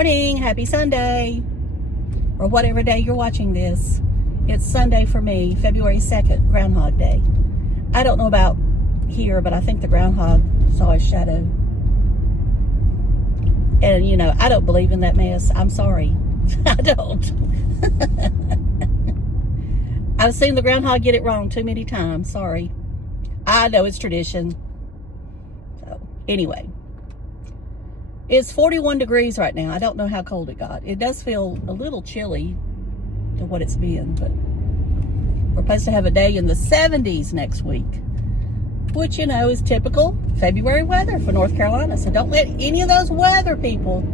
morning. Happy Sunday. Or whatever day you're watching this. It's Sunday for me, February 2nd, Groundhog Day. I don't know about here, but I think the groundhog saw his shadow. And, you know, I don't believe in that mess. I'm sorry. I don't. I've seen the groundhog get it wrong too many times. Sorry. I know it's tradition. So, anyway. It's 41 degrees right now. I don't know how cold it got. It does feel a little chilly to what it's been, but we're supposed to have a day in the 70s next week, which, you know, is typical February weather for North Carolina. So don't let any of those weather people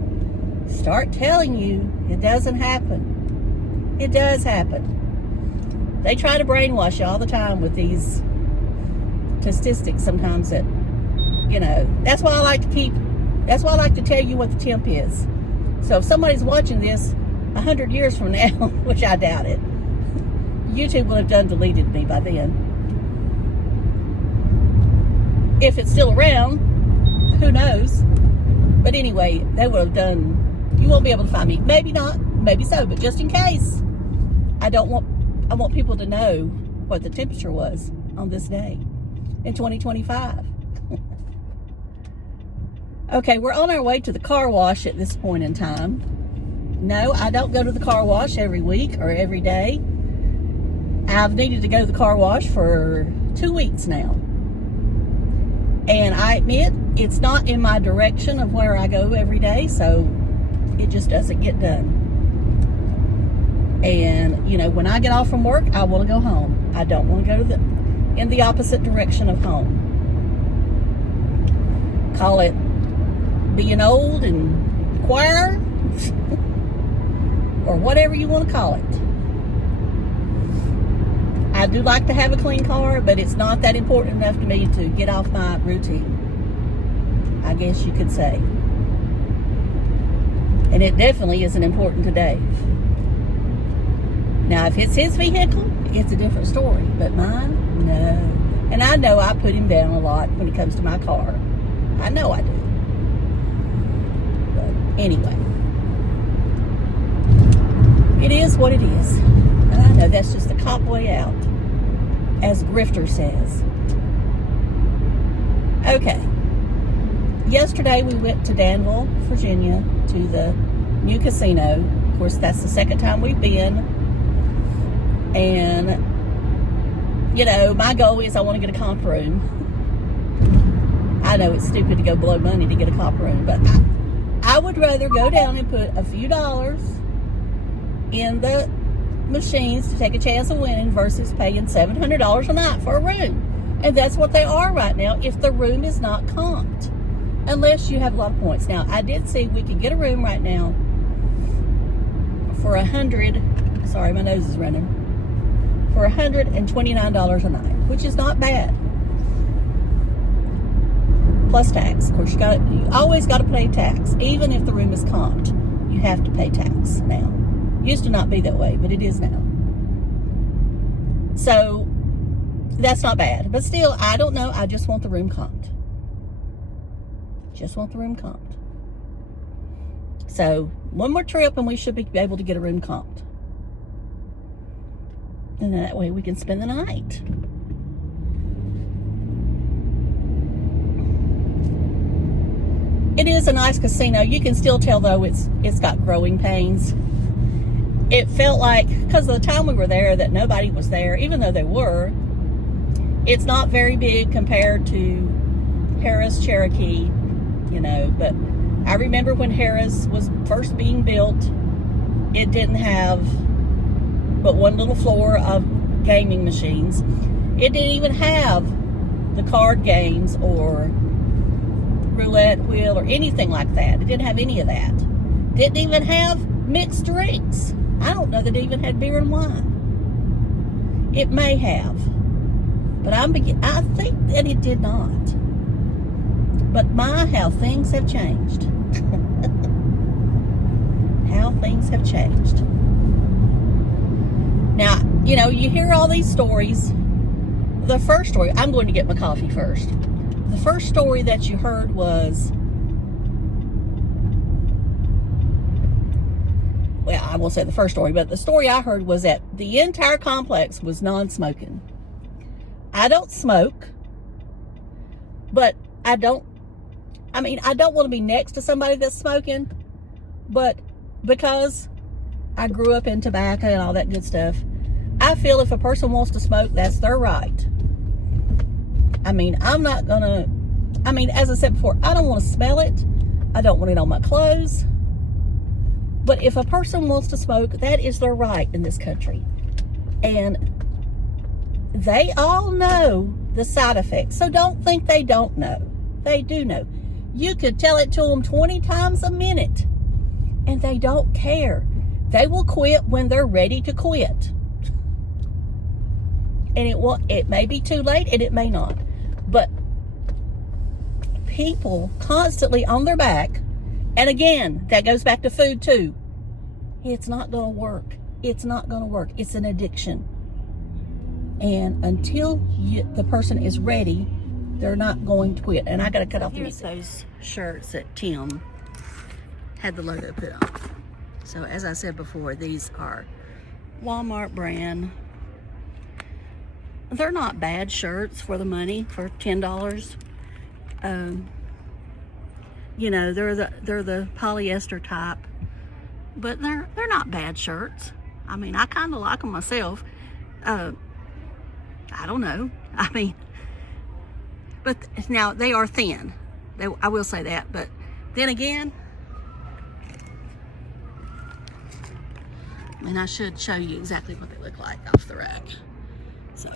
start telling you it doesn't happen. It does happen. They try to brainwash you all the time with these statistics sometimes that, you know, that's why I like to tell you what the temp is. So if somebody's watching this 100 years from now, which I doubt it, YouTube will have done deleted me by then. If it's still around, who knows? But anyway, they would have done, you won't be able to find me. Maybe not, maybe so, but just in case, I want people to know what the temperature was on this day in 2025. Okay, we're on our way to the car wash at this point in time. No, I don't go to the car wash every week or every day. I've needed to go to the car wash for 2 weeks now. And I admit, it's not in my direction of where I go every day, so it just doesn't get done. And, you know, when I get off from work, I want to go home. I don't want to go in the opposite direction of home. Call it being old and choir, or whatever you want to call it. I do like to have a clean car, but it's not that important enough to me to get off my routine, I guess you could say. And it definitely isn't important to Dave. Now, if it's his vehicle, it's a different story, but mine, no. And I know I put him down a lot when it comes to my car. I know I do. Anyway, it is what it is. And I know that's just the cop way out, as Grifter says. Okay. Yesterday we went to Danville, Virginia, to the new casino. Of course, that's the second time we've been. And, you know, my goal is I want to get a comp room. I know it's stupid to go blow money to get a comp room, but I would rather go down and put a few dollars in the machines to take a chance of winning versus paying $700 a night for a room. And that's what they are right now if the room is not comped. Unless you have a lot of points. Now, I did see we can get a room right now for $100. Sorry, my nose is running. For $129 a night, which is not bad. Plus tax. Of course, you always got to pay tax. Even if the room is comped, you have to pay tax now. Used to not be that way, but it is now. So, that's not bad. But still, I don't know. I just want the room comped. Just want the room comped. So, one more trip and we should be able to get a room comped. And that way we can spend the night. It is a nice casino. You can still tell, though, it's got growing pains. It felt like, because of the time we were there, that nobody was there, even though they were. It's not very big compared to Harris, Cherokee, you know. But I remember when Harris was first being built, it didn't have but one little floor of gaming machines. It didn't even have the card games or roulette wheel or anything like that. It didn't have any of that. Didn't even have mixed drinks. I don't know that it even had beer and wine. It may have, but I think that it did not. But how things have changed. How things have changed. Now, you know, you hear all these stories. The first story, I'm going to get my coffee first. The first story that you heard was well, I won't say the first story, but the story I heard was that the entire complex was non-smoking. I don't smoke, but I don't want to be next to somebody that's smoking, but because I grew up in tobacco and all that good stuff, I feel if a person wants to smoke, that's their right. I mean, I'm not gonna, as I said before, I don't want to smell it. I don't want it on my clothes. But if a person wants to smoke, that is their right in this country. And they all know the side effects. So don't think they don't know. They do know. You could tell it to them 20 times a minute, and they don't care. They will quit when they're ready to quit. And it may be too late, and it may not. But people constantly on their back, and again, that goes back to food too. It's not going to work. It's not going to work. It's an addiction. And until the person is ready, they're not going to quit. And I got to cut off those shirts that Tim had the logo put on. So as I said before, these are Walmart brand. They're not bad shirts for the money, for $10. You know, they're the polyester type, but they're not bad shirts. I mean, I kind of like them myself. I don't know. I mean, but now they are thin. I will say that. But then again, and I should show you exactly what they look like off the rack. So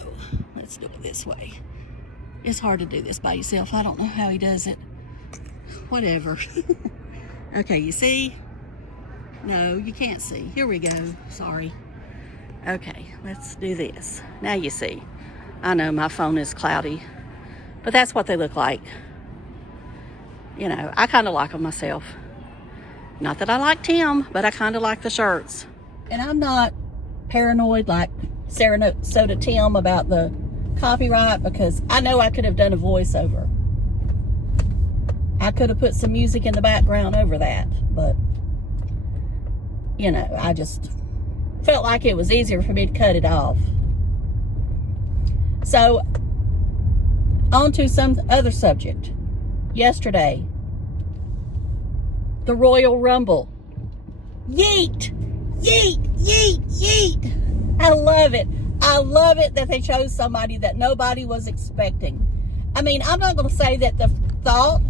let's do it this way. It's hard to do this by yourself. I don't know how he does it. Whatever. Okay, you see? No, you can't see. Here we go. Sorry. Okay, let's do this. Now you see. I know my phone is cloudy, but that's what they look like. You know, I kind of like them myself. Not that I like Tim, but I kind of like the shirts. And I'm not paranoid like Sarasota Tim about the copyright, because I know I could have done a voiceover. I could have put some music in the background over that, but you know, I just felt like it was easier for me to cut it off. So, on to some other subject. Yesterday, the Royal Rumble. Yeet! Yeet! Yeet! Yeet! I love it. I love it that they chose somebody that nobody was expecting. I mean, I'm not going to say that the thought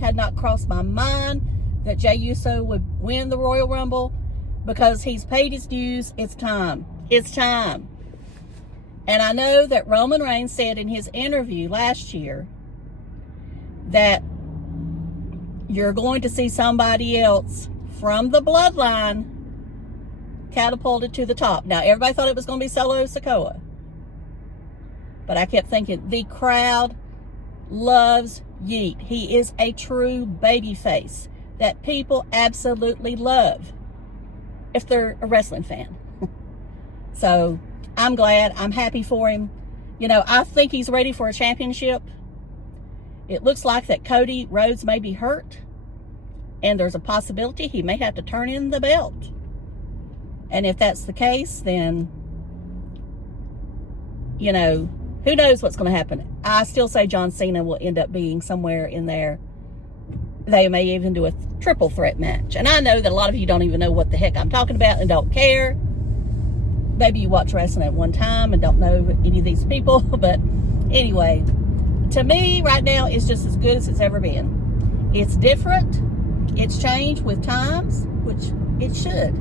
had not crossed my mind that Jey Uso would win the Royal Rumble, because he's paid his dues. It's time. It's time. And I know that Roman Reigns said in his interview last year that you're going to see somebody else from the bloodline catapulted to the top. Now, everybody thought it was going to be Solo Sikoa. But I kept thinking, the crowd loves Yeet. He is a true baby face that people absolutely love if they're a wrestling fan. So I'm glad. I'm happy for him. You know, I think he's ready for a championship. It looks like that Cody Rhodes may be hurt, and there's a possibility he may have to turn in the belt. And if that's the case, then, you know, who knows what's going to happen. I still say John Cena will end up being somewhere in there. They may even do a triple threat match. And I know that a lot of you don't even know what the heck I'm talking about and don't care. Maybe you watch wrestling at one time and don't know any of these people. But anyway, to me right now, it's just as good as it's ever been. It's different. It's changed with times, which it should.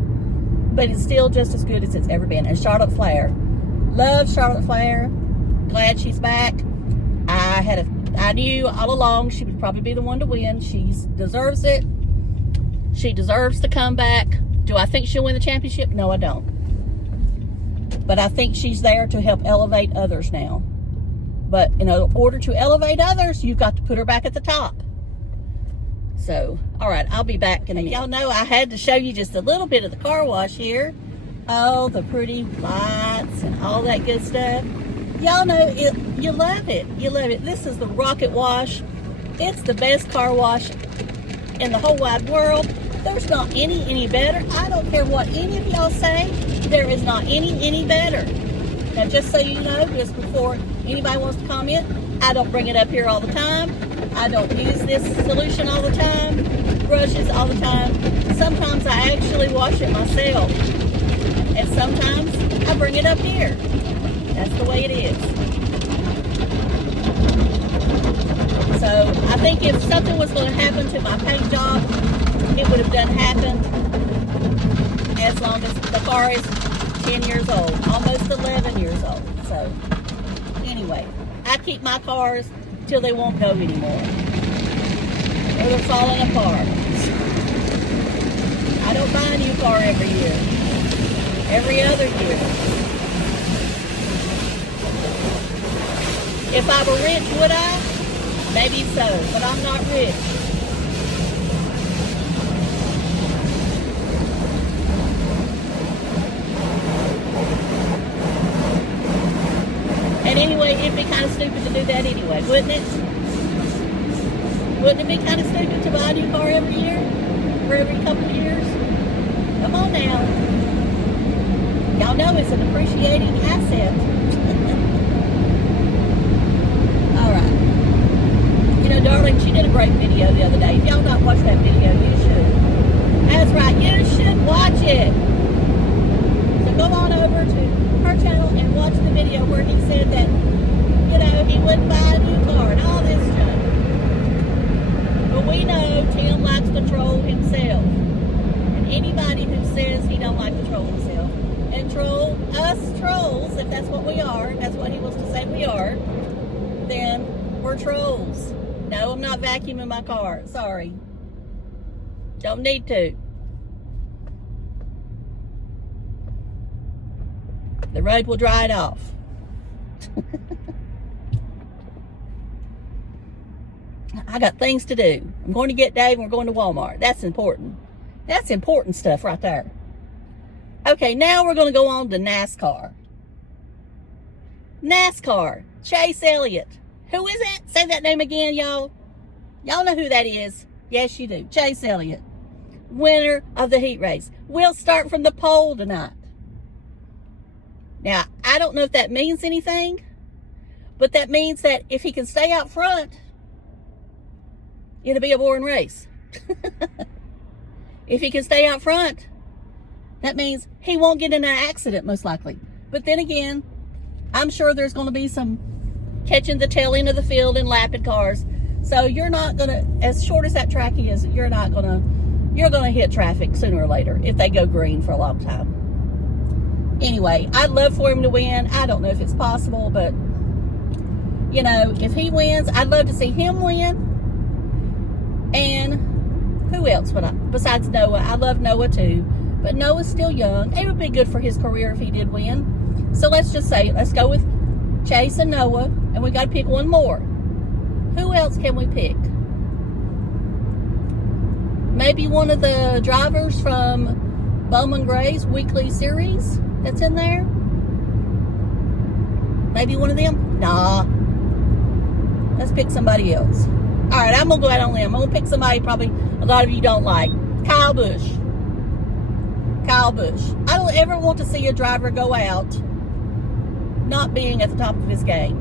But it's still just as good as it's ever been. And Charlotte Flair. Love Charlotte Flair. Glad she's back. I knew all along she would probably be the one to win. She deserves it. She deserves to come back. Do I think she'll win the championship? No, I don't. But I think she's there to help elevate others now. But in order to elevate others, you've got to put her back at the top. So, all right, I'll be back in a minute. Y'all know I had to show you just a little bit of the car wash here. Oh, the pretty lights and all that good stuff. Y'all know it. You love it. You love it. This is the Rocket Wash. It's the best car wash in the whole wide world. There's not any better. I don't care what any of y'all say. There is not any better. Now, just so you know, just before anybody wants to comment, I don't bring it up here all the time. I don't use this solution all the time, brushes all the time. Sometimes I actually wash it myself. And sometimes I bring it up here. That's the way it is. So I think if something was going to happen to my paint job, it would have done happened as long as the car is 10 years old, almost 11 years old. So anyway, I keep my cars till they won't go anymore, or they're falling apart. I don't buy a new car every year, every other year. If I were rich, would I? Maybe so, but I'm not rich. And anyway, it'd be kind of stupid to do that anyway, wouldn't it? Wouldn't it be kind of stupid to buy a new car every year? Or every couple of years? Come on now. Y'all know it's an appreciating asset. Alright. You know, darling, she did a great video the other day. If y'all not watched that video, you should. That's right, you should watch it. So go on over to her channel and watch the video where he said that, you know, he wouldn't buy a new car and all this stuff. But we know Tim likes to troll himself. And anybody who says he don't like to troll himself and troll us trolls, if that's what we are, that's what he wants to say we are, then we're trolls. No, I'm not vacuuming my car. Sorry. Don't need to. The road will dry it off. I got things to do. I'm going to get Dave and we're going to Walmart. That's important. That's important stuff right there. Okay, now we're going to go on to NASCAR. NASCAR. Chase Elliott. Who is it? Say that name again, y'all. Y'all know who that is. Yes, you do. Chase Elliott. Winner of the heat race. We'll start from the pole tonight. Now, I don't know if that means anything, but that means that if he can stay out front, it'll be a boring race. If he can stay out front, that means he won't get in an accident, most likely. But then again, I'm sure there's going to be some catching the tail end of the field and lapping cars. So you're not going to, as short as that track is, you're going to hit traffic sooner or later if they go green for a long time. Anyway, I'd love for him to win. I don't know if it's possible, but, you know, if he wins, I'd love to see him win. And who else would I, besides Noah? I love Noah too, but Noah's still young. It would be good for his career if he did win. So let's just say, let's go with Chase and Noah, and we got to pick one more. Who else can we pick? Maybe one of the drivers from Bowman Gray's weekly series that's in there? Maybe one of them? Nah. Let's pick somebody else. Alright, I'm going to go out on a limb. I'm going to pick somebody probably a lot of you don't like. Kyle Busch. Kyle Busch. I don't ever want to see a driver go out not being at the top of his game.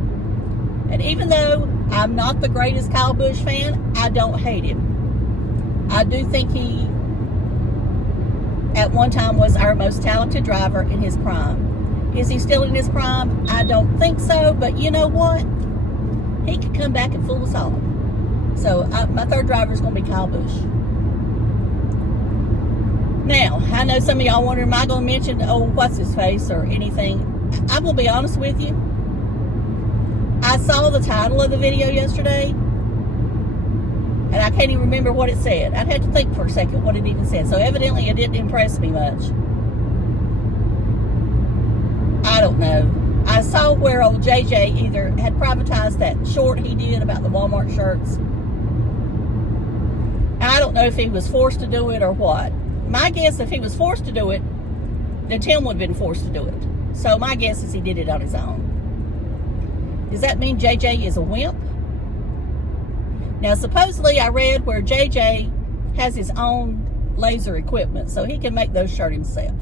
And even though I'm not the greatest Kyle Busch fan, I don't hate him. I do think he, at one time, was our most talented driver in his prime. Is he still in his prime? I don't think so, but you know what? He could come back and fool us all. So my third driver is going to be Kyle Busch. Now, I know some of y'all wonder, am I going to mention, oh, what's his face or anything? I'm going to be honest with you. I saw the title of the video yesterday, and I can't even remember what it said. I'd have to think for a second what it even said. So evidently it didn't impress me much. I don't know. I saw where old JJ either had privatized that short he did about the Walmart shirts. I don't know if he was forced to do it or what. My guess, if he was forced to do it, then Tim would have been forced to do it. So my guess is he did it on his own. Does that mean JJ is a wimp? Now, supposedly I read where JJ has his own laser equipment, so he can make those shirts himself.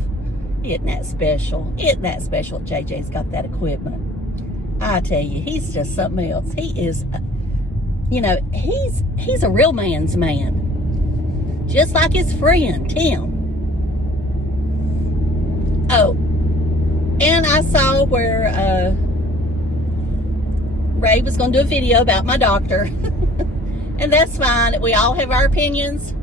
Isn't that special? Isn't that special? JJ's got that equipment. I tell you, he's just something else. He is, you know, he's a real man's man. Just like his friend, Tim. Oh, and I saw where Ray was going to do a video about my doctor. And that's fine. We all have our opinions.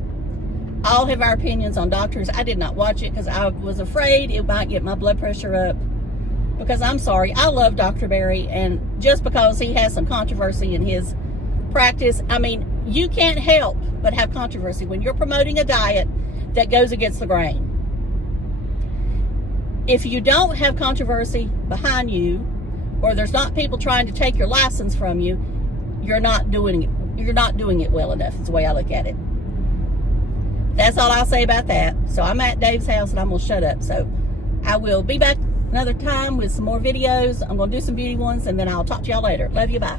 All have our opinions on doctors. I did not watch it because I was afraid it might get my blood pressure up. Because I'm sorry, I love Dr. Barry, and just because he has some controversy in his practice, I mean, you can't help but have controversy when you're promoting a diet that goes against the grain. If you don't have controversy behind you, or there's not people trying to take your license from you, you're not doing it. You're not doing it well enough. Is the way I look at it. That's all I'll say about that. So I'm at Dave's house and I'm gonna shut up. So I will be back another time with some more videos. I'm gonna do some beauty ones, and then I'll talk to y'all later. Love you. Bye.